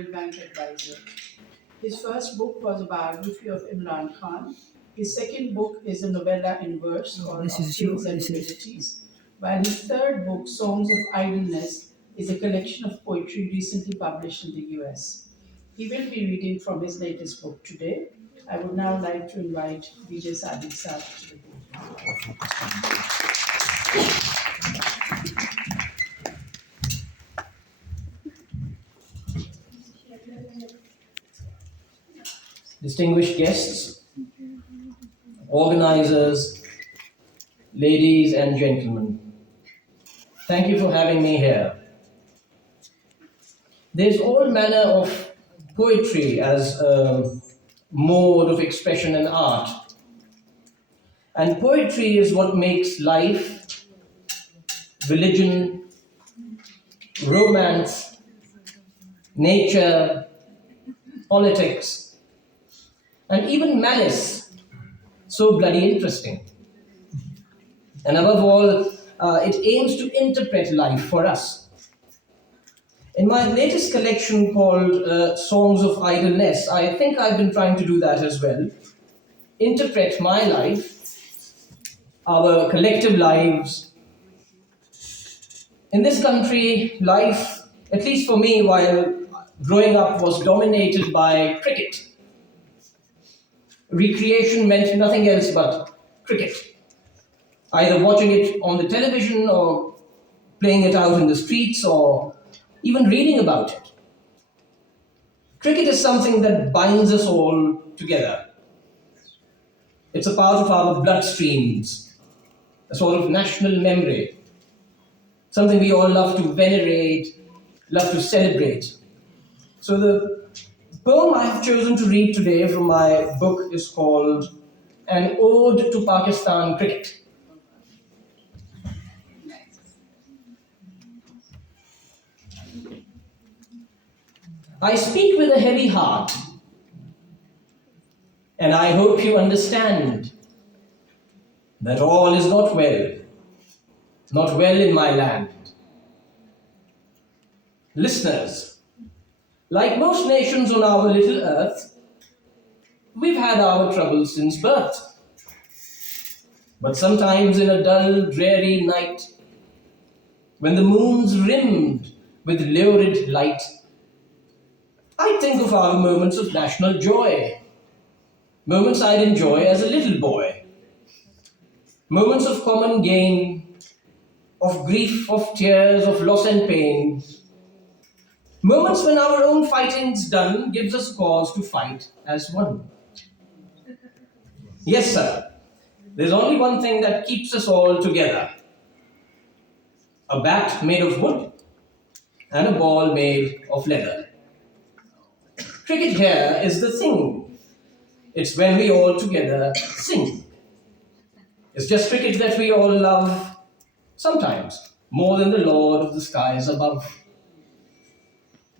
World Bank advisor. His first book was a biography of Imran Khan. His second book is a novella in verse called Of Kings and Nobilities, while his third book, Songs of Idleness, is a collection of poetry recently published in the US. He will be reading from his latest book today. I would now like to invite B.J. Sadiq sir to the podium. Distinguished guests, organizers, ladies and gentlemen, thank you for having me here. There's all manner of poetry as a mode of expression and art. And poetry is what makes life, religion, romance, nature, politics, and even malice so bloody interesting. And above all, it aims to interpret life for us. In my latest collection called Songs of Idleness, I think I've been trying to do that as well. Interpret my life, our collective lives. In this country, life, at least for me, while growing up, was dominated by cricket. Recreation meant nothing else but cricket. Either watching it on the television or playing it out in the streets or even reading about it. Cricket is something that binds us all together. It's a part of our bloodstreams, a sort of national memory, something we all love to venerate, love to celebrate. So the poem I have chosen to read today from my book is called An Ode to Pakistan Cricket. I speak with a heavy heart, and I hope you understand that all is not well in my land. Listeners, like most nations on our little earth, we've had our troubles since birth. But sometimes in a dull, dreary night, when the moon's rimmed with lurid light, I think of our moments of national joy, moments I'd enjoy as a little boy, moments of common gain, of grief, of tears, of loss and pain, moments when our own fighting's done gives us cause to fight as one. Yes, sir, there's only one thing that keeps us all together. A bat made of wood and a ball made of leather. Cricket here is the thing. It's when we all together sing. It's just cricket that we all love, sometimes more than the Lord of the skies above.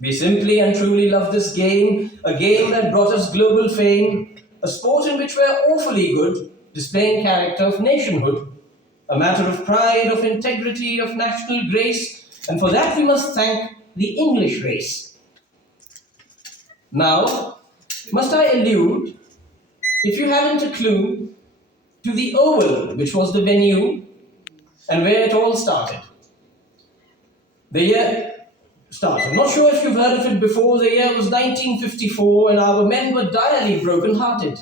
We simply and truly love this game, a game that brought us global fame, a sport in which we're awfully good, displaying character of nationhood, a matter of pride, of integrity, of national grace, and for that we must thank the English race. Now, must I allude, if you haven't a clue, to the Oval, which was the venue and where it all started. The year started. I'm not sure if you've heard of it before. The year was 1954 and our men were direly broken-hearted,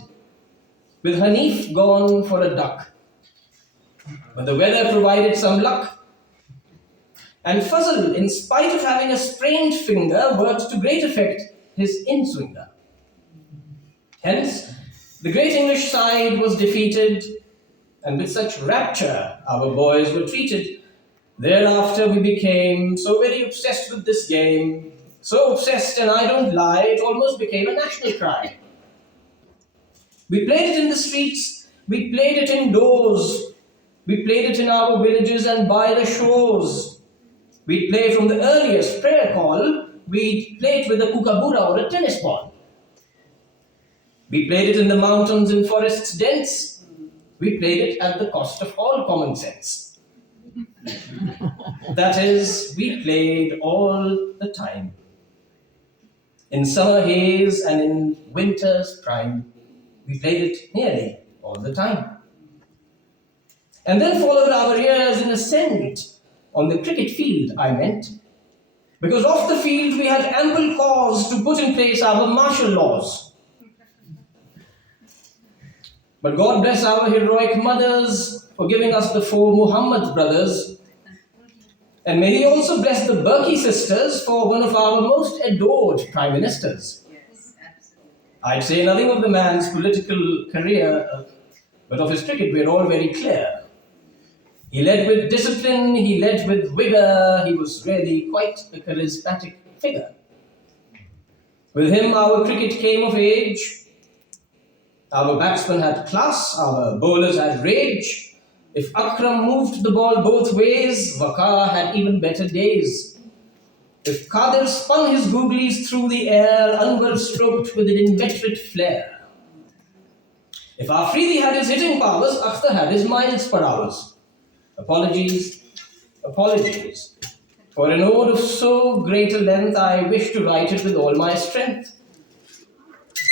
with Hanif gone for a duck. But the weather provided some luck. And Fazl, in spite of having a sprained finger, worked to great effect his in-swinger. Hence, the great English side was defeated, and with such rapture our boys were treated. Thereafter we became so very obsessed with this game, so obsessed, and I don't lie, it almost became a national cry. We played it in the streets, we played it indoors, we played it in our villages and by the shores. We'd play from the earliest prayer call, we'd play it with a kookaburra or a tennis ball. We played it in the mountains and forests dense. We played it at the cost of all common sense. That is, we played all the time. In summer haze and in winter's prime, we played it nearly all the time. And then followed our years in ascent on the cricket field, I meant. Because off the field we had ample cause to put in place our martial laws. But God bless our heroic mothers for giving us the 4 Muhammad brothers. And may He also bless the Burki sisters for one of our most adored prime ministers. Yes, absolutely. I'd say nothing of the man's political career, but of his cricket we're all very clear. He led with discipline, he led with vigour, he was really quite a charismatic figure. With him our cricket came of age. Our batsmen had class, our bowlers had rage. If Akram moved the ball both ways, Waqar had even better days. If Qadir spun his googlies through the air, Anwar stroked with an inveterate flair. If Afridi had his hitting powers, Akhtar had his miles per hours. Apologies, apologies. For an ode of so great a length, I wish to write it with all my strength.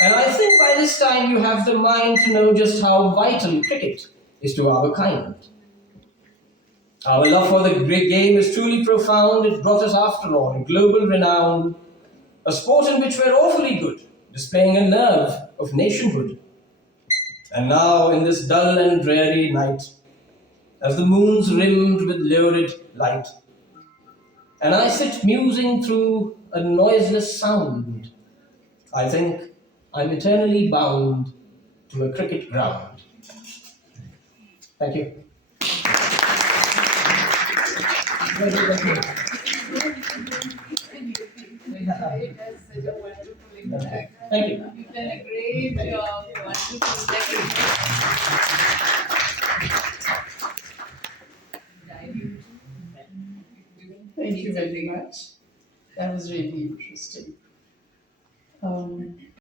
And I think by this time you have the mind to know just how vital cricket is to our kind. Our love for the great game is truly profound. It brought us, after all, global renown, a sport in which we're awfully good, displaying a nerve of nationhood. And now, in this dull and dreary night, as the moon's rimmed with lurid light, and I sit musing through a noiseless sound, I think I'm eternally bound to a cricket ground. Thank you. It has such a wonderful impact. Thank you. You've done a great job, wonderful decade. Thank you very much. That was really interesting.